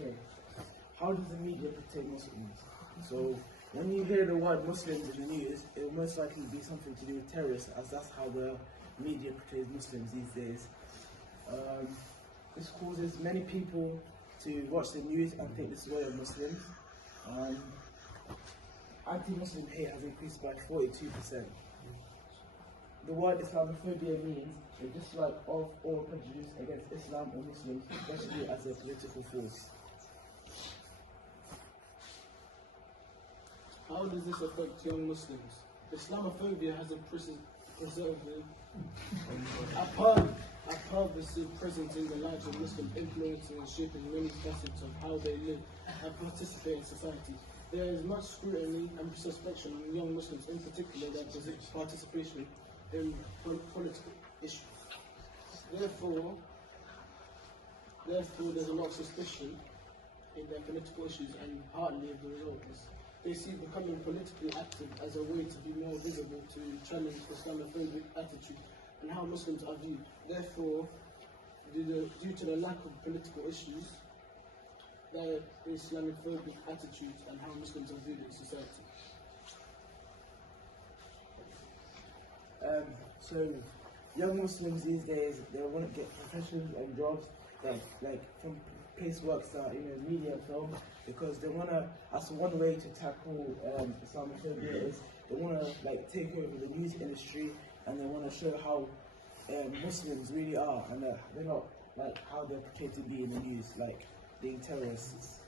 Okay, how does the media portray Muslims? So, when you hear the word Muslims in the news, it will most likely be something to do with terrorists, as that's how the media portrays Muslims these days. This causes many people to watch the news and think this is way of Muslims. Anti-Muslim hate has increased by 42%. The word Islamophobia means a dislike of or prejudice against Islam or Muslims, especially as a political force. How does this affect young Muslims? Islamophobia has a pervasive presence in the lives of Muslims, influencing and shaping many facets of how they live and participate in society. There is much scrutiny and suspicion on young Muslims, in particular their participation in political issues. Therefore, there's a lot of suspicion in their political issues, and partly the result is they see becoming politically active as a way to be more visible to challenge Islamophobic attitude and how Muslims are viewed. Therefore, due to the lack of political issues, the Islamophobic attitudes and how Muslims are viewed in society. So, young Muslims these days, they want to get professions and jobs, like from place works that media and film, because they want to. That's one way to tackle Islamophobia. Is they want to take over the news industry, and they want to show how Muslims really are, and they're not how they're portrayed to be in the news, like being terrorists.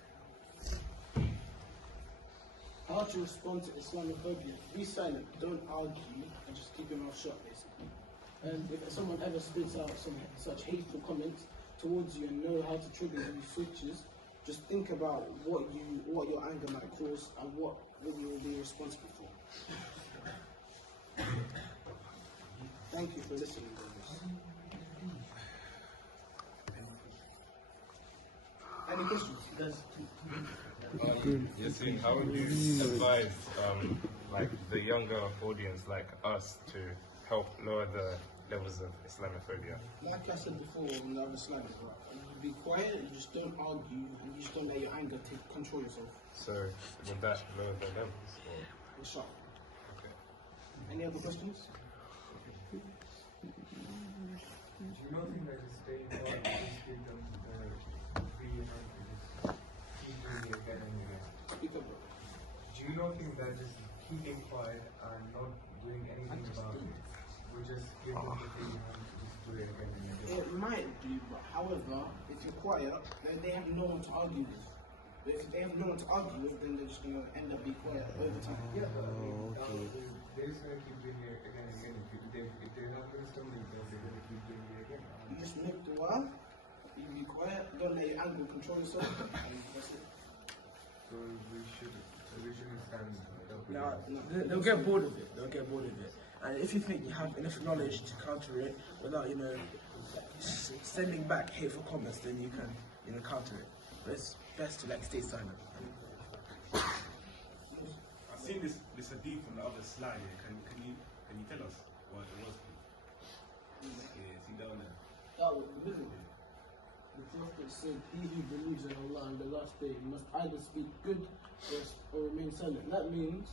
How to respond to Islamophobia? Be silent, don't argue, and just keep your mouth shut, basically. And if someone ever spits out some such hateful comments towards you and know how to trigger these switches, just think about what your anger might cause and what you will be responsible for. Thank you for listening, brothers. Any questions? Yes, how would you advise the younger audience like us to help lower the levels of Islamophobia? Like I said before on the other slide, you be quiet, you just don't argue, and you just don't let your anger control yourself. So would that lower the levels? Or? Sure. Okay. Any other questions? Do you not think that is staying quiet in terms of the free and keep doing it again and again? Speak up, bro. Do you not think that just keeping quiet and not doing anything about it would just give them the feeling to just do it again and again? It might do, but however, if you're quiet, then they have no one to argue with. But if they have no one to argue with, then they're just going to end up being quiet over time. Yeah, but they're just going to keep doing it again and again. If they're not going to stop me, then they're going to keep doing it again. You just make the while, you be quiet, don't let your anger control yourself, and that's it. So we shouldn't stand up. Now, they'll get bored of it. They'll get bored of it. And if you think you have enough knowledge to counter it without, sending back hateful comments, then you can, counter it. But it's best to stay silent. I've seen this hadith on the other slide. Can you tell us what it was? Yeah, see down there. That was the middle. The Prophet said, he who believes in Allah on the last day must either speak good or remain silent. That means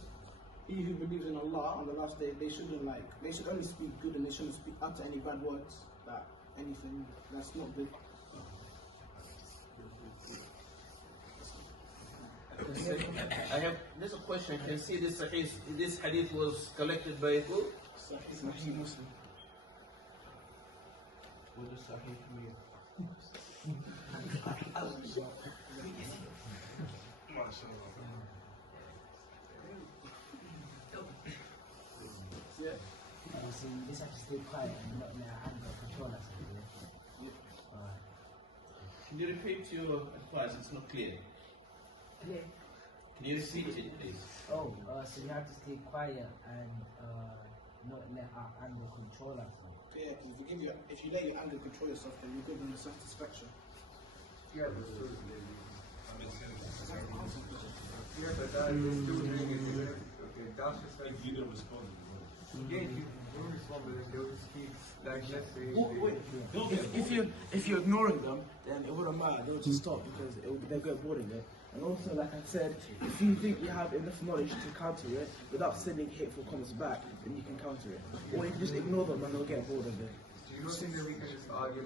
he who believes in Allah on the last day, they should only speak good, and they shouldn't speak utter any bad words, anything that's not good. There's a question. Can you see this hadith was collected by who? Sahih Muslim. What does Sahih mean? Yeah. So you just have to stay quiet and not let anger control us. Alright. Can you repeat your advice? It's not clear. Clear? Can you repeat it, please? So you have to stay quiet and not let our anger control us. Yeah, because if you let your anger control yourself, then you give them the satisfaction. Yeah, but That makes sense. yeah, but that is still doing it. Okay, that's just like You don't respond. yeah, won't respond, but then they'll just keep, like, let's say, If you're ignoring them, then it wouldn't matter. They'll just stop because they'll get bored of it. And also, like I said, if you think you have enough knowledge to counter it without sending hateful comments back, then you can counter it. Or you can just ignore them and they'll get bored of it. do you not think that we can just argue